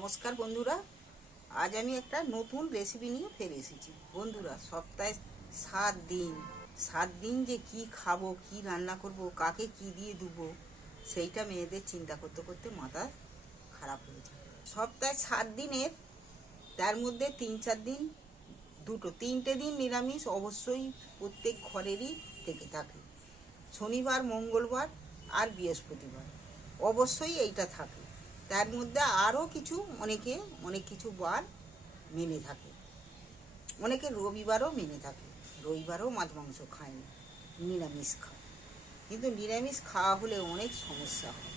নমস্কার বন্ধুরা। আজ আমি একটা নতুন রেসিপি নিয়ে ফিরে এসেছি। বন্ধুরা, সপ্তাহে সাত দিন। সাত দিন যে কি খাব, কি রান্না করব, কাকে কি দিয়ে দেবো, সেইটা মেয়েদের চিন্তা করতে করতে মাথা খারাপ হয়ে যায়। সপ্তাহে সাত দিনের, তার মধ্যে তিন চার দিন, দুটো, তিনটে দিন নিরামিষ অবশ্যই প্রত্যেক ঘরেরই থেকে থাকে। শনিবার, মঙ্গলবার আর বৃহস্পতিবার। অবশ্যই এইটা থাকে। তার মধ্যে আরও কিছু, অনেকে, অনেক কিছু বার মেনে থাকে। অনেকে রবিবারও মেনে থাকে। রবিবারও মাছ মাংস খায় না। নিরামিষ খায়। কিন্তু নিরামিষ খাওয়া হলে অনেক সমস্যা হয়।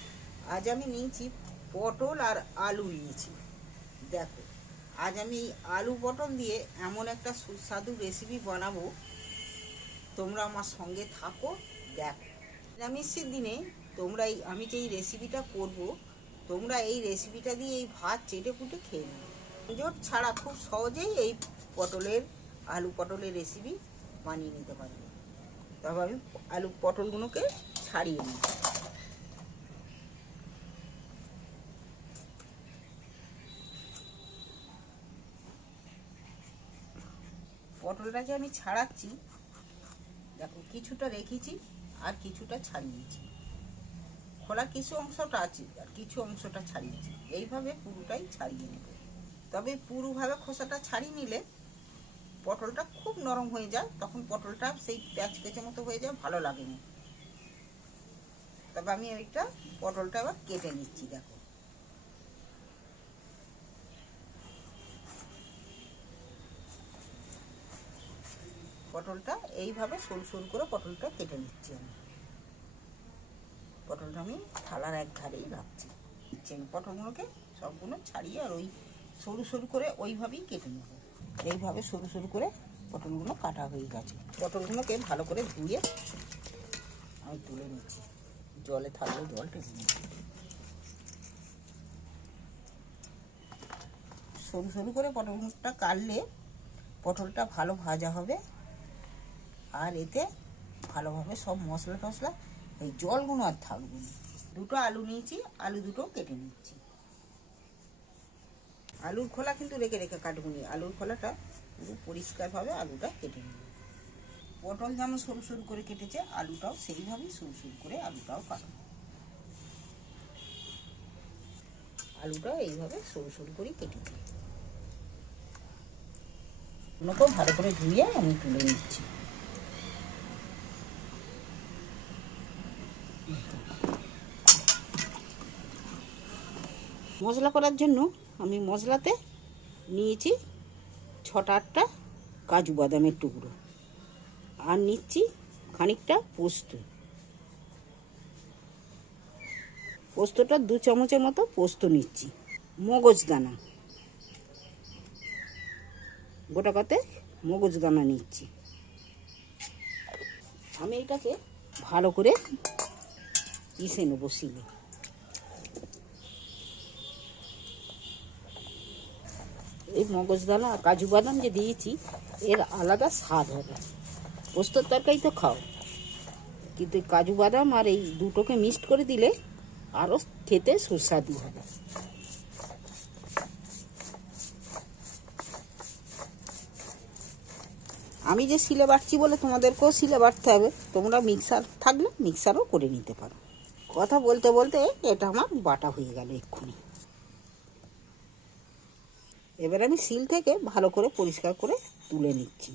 আজ আমি নিয়েছি পটল আর আলু নিয়েছি। দেখো, আজ আমি আলু পটল দিয়ে এমন একটা সুস্বাদু রেসিপি বানাবো। তোমরা আমার সঙ্গে থাকো, দেখো। নিরামিষের দিনে তোমরা এই আমি যে এই রেসিপিটা করব তোমরা এই রেসিপিটা দিয়ে এই ভাত চেটে পুটে খেয়ে নেবে জোট ছাড়া খুব সহজেই এই পটলের, আলু পটলের রেসিপি বানিয়ে নিতে পারবে। তবে আমি আলু পটলগুলোকে ছাড়িয়ে নিই। পটলটা যে আমি ছাড়াচ্ছি। দেখো, কিছুটা রেখেছি আর কিছুটা ছাড়িয়েছি। খোলা কিছু অংশটা আছে, আর কিছু অংশটা ছাড়িয়েছি এইভাবে পুরোটাই ছাড়িয়ে নেব। তবে পুরোভাবে খোসাটা ছাড়িয়ে নিলে পটলটা খুব নরম হয়ে যায়, তখন পটলটা সেই প্যাচ পেঁচে মতো হয়ে যায়, ভালো লাগে না তবে আমি ওইটা পটলটা আবার কেটে নিচ্ছি, দেখো। পটলটা এইভাবে সরু সরু করে পটলটা কেটে নিচ্ছি আমি। পটলটা আমি থালার এক ধারেই রাখছি আমি পটলগুলোকে সবগুলো ছাড়িয়ে আর ওই সরু সরু করে ওইভাবেই কেটে নেব। এইভাবে সরু সরু করে পটলগুলো কাটা হয়ে গেছে। পটলগুলোকে ভালো করে ধুয়ে আমি তুলে নিচ্ছি। জলে থাকলে জল টেনে নিচ্ছি। সরু সরু করে পটলটা কাটলে পটলটা ভালো ভাজা হবে। আর এতে ভালোভাবে সব মশলা টশলা এই জলগুলো আর থাকবে না। দুটো আলু নিয়েছি, আলু দুটো কেটে নিচ্ছি। আলুর খোলা কিন্তু রেখে রেখে কাটবো নি আলুর খোলাটা পুরো পরিষ্কারভাবে আলুটা কেটে নেব। পটল যেমন সরু সরু করে কেটেছে, আলুটাও সেইভাবেই সরু সরু করে আলুটাও কাটবো। আলুটা এইভাবে সরু সরু করেই কেটেছি। ওগুলোকেও ভালো করে ধুয়ে আমি তুলে নিচ্ছি। মশলা করার জন্য আমি মশলাতে নিয়েছি ছটা আটটা কাজু বাদামের টুকরো। আর নিচ্ছি খানিকটা পোস্ত। পোস্তটা দু চামচের মতো পোস্ত নিচ্ছি। মগজ দানা। গোটা কতে মগজ দানা নিচ্ছি। আমি এটাকে ভালো করে পিষে নেব শিলে এই মগজদানা আর কাজু বাদাম যে দিয়েছি, এর আলাদা স্বাদ হবে। পোস্তর তরকারি তো খাও। কিন্তু কাজু বাদাম আর এই দুটোকে মিক্সড করে দিলে আরও খেতে সুস্বাদু হবে। আমি যে শিলে বাটছি বলে তোমাদেরকেও শিলে বাটতে হবে, তোমরা মিক্সার থাকলে মিক্সারও করে নিতে পারো। কথা বলতে বলতে এটা আমার বাটা হয়ে গেল এক্ষুনি। এবার আমি শিল থেকে ভালো করে পরিষ্কার করে তুলে নিচ্ছি।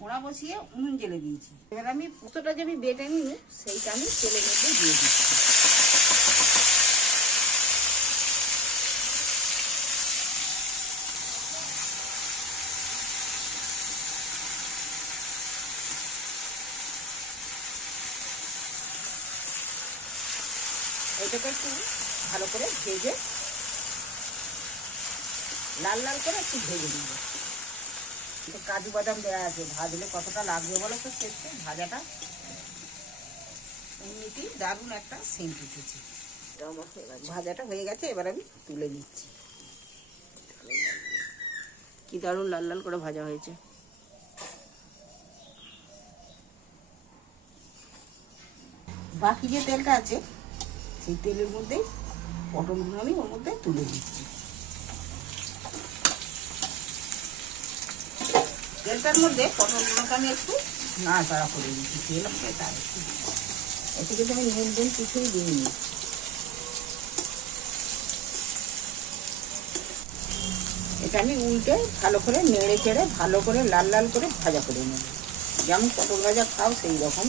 কড়া বসিয়ে উনুন জেলে দিয়েছি। এবার আমি পুতোটা যে আমি বেটে নিই সেইটা আমি তেলের মধ্যে দিয়ে দিচ্ছি। এটাকে একটু ভালো করে ভেজে লাল লাল করে একটু ভেজে দিব এটা কাজু বাদাম দেওয়া আছে, ভাজলে কতটা লাগবে বলো তো শেষে ভাজাটা এমনিতেই দারুণ একটা সেন্ট উঠেছে। ভাজাটা হয়ে গেছে, এবার আমি তুলে নিচ্ছি। কি দারুণ লাল লাল করে ভাজা হয়েছে। বাকি যে তেলটা আছে সেই তেলের মধ্যে পটলগুলো আমি ওর মধ্যে তুলে দিচ্ছি। তেলটার মধ্যে পটলগুলোকে আমি একটু নাড়াচাড়া করে দিচ্ছি, তেল হবে তার একটু। এতে কিন্তু আমি নুন দিন কিছুই দিইনি। এটা আমি উল্টে ভালো করে নেড়ে চেড়ে ভালো করে লাল লাল করে ভাজা করে নেব। যেমন পটল ভাজা খাও সেই রকম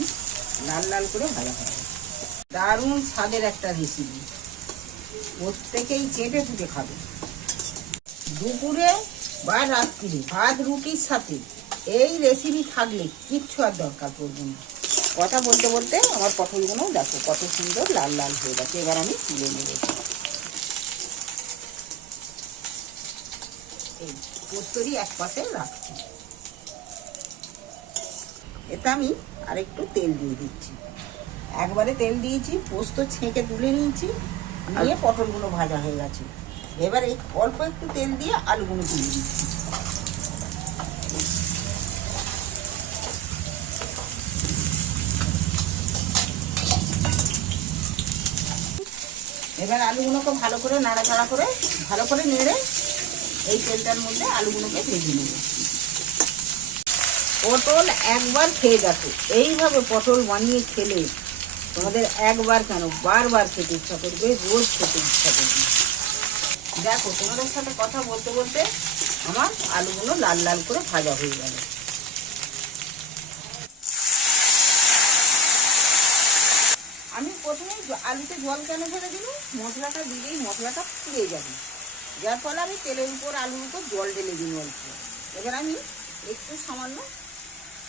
লাল লাল করে ভাজা খাবে দারুণ স্বাদের একটা রেসিপি প্রত্যেকেই চেটে ফুটে খাবে। দুপুরে বা রাত্রিরে ভাত, রুটির সাথে এই রেসিপি থাকলে কিচ্ছু আর দরকার পড়বে না। কথা বলতে বলতে আমার পটলগুলো দেখো, কত সুন্দর লাল লাল হয়ে গেছে। এবার আমি তুলে নেব। এই পোস্তরি এক পাশে রাখছি। এটা আমি আরেকটু তেল দিয়ে দিচ্ছি। একবারে তেল দিয়েছি পোস্ত ছেঁকে তুলে নিয়েছি নিয়ে পটলগুলো ভাজা হয়ে গেছে। এবার এই অল্প একটু তেল দিয়ে আলুগুলো তুলে দিচ্ছি। এবার আলুগুলোকে ভালো করে নাড়াচাড়া করে ভালো করে নেড়ে এই তেলটার মধ্যে আলুগুলোকে ভেজে নেব পটল একবার খেয়ে দেখো। এইভাবে পটল বানিয়ে খেলে তোমাদের একবার কেন, বারবার খেতে ইচ্ছা করবে, রোজ খেতে ইচ্ছা করবে। দেখো, তোমাদের সাথে কথা বলতে বলতে আমার আলুগুলো লাল লাল করে ভাজা হয়ে গেল। আমি প্রথমে আলুতে জল কেন ফেলে দিল মশলাটা দিলেই মশলাটা পুড়ে যাবে। যার ফলে আমি তেলের উপর আলুর উপর জল ঢেলে দিই অল্প। এবার আমি একটু সামান্য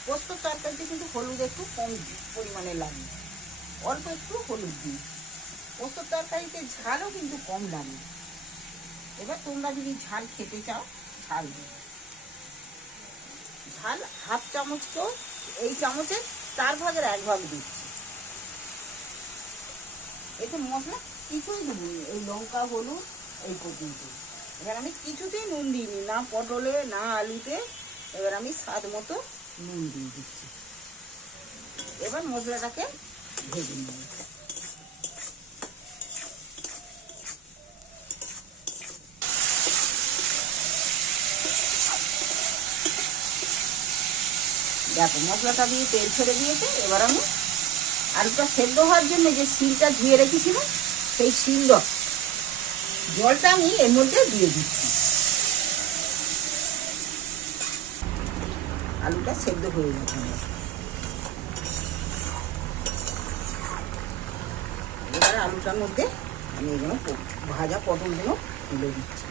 পোস্তর তরকারিতে কিন্তু হলুদ একটু কম পরিমাণে লাগে অল্প একটু হলুদ দিই। পোস্তর তরকারিতে ঝালও কিন্তু কম লাগে। এবার তোমরা যদি ঝাল খেতে চাও, ঝাল দিও। ঝাল হাফ চামচ তো এই চামচে চার ভাগের এক ভাগ দিচ্ছি। এতে মশলা কিছুই দেবো এই লঙ্কা, হলুদ, এই পর্যন্ত। এবার আমি কিছুতেই নুন দিইনি, না পটলে, না আলুতে। এবার আমি স্বাদ মতো নুন দিয়ে দিচ্ছি। এবার মশলাটাকে দেখো, মশলাটা দিয়ে তেল ছেড়ে দিয়েছে, এবার আমি আলুটা সেদ্ধ হওয়ার জন্য যে শিলটা ধুয়ে রেখেছিলাম, সেই শিল জলটা আমি এর মধ্যে দিয়ে দিচ্ছি। আলুটা সেদ্ধ হয়ে গেছে আমার। এবার আলুটার মধ্যে আমি এগুলো ভাজা পটলগুলো তুলে দিচ্ছি।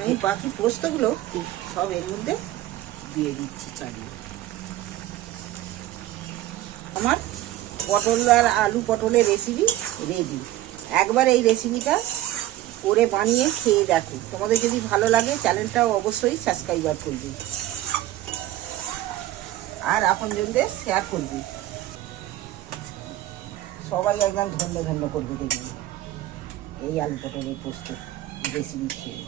আমি বাকি পোস্তগুলো সব এর মধ্যে দিয়ে দিচ্ছি চালিয়ে। আমার পটল আর আলু পটলের রেসিপি রেডি একবার এই রেসিপিটা করে বানিয়ে খেয়ে দেখো। তোমাদের যদি ভালো লাগে, চ্যানেলটাও অবশ্যই সাবস্ক্রাইবার করবে। আর আপনজনদের শেয়ার করবে। সবাই একদম ধন্য ধন্য করবে দেখবি। এই আলু পটলের পোস্ত রেসিপি খেয়ে